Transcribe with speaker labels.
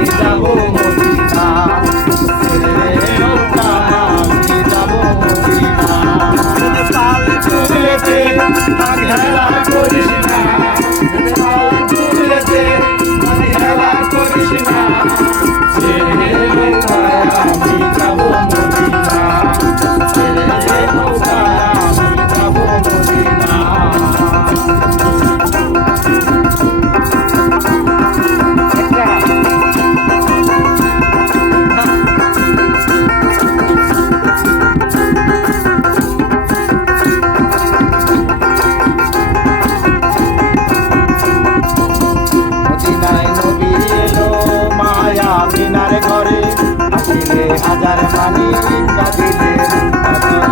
Speaker 1: necesitamos হাজার মানি দিলে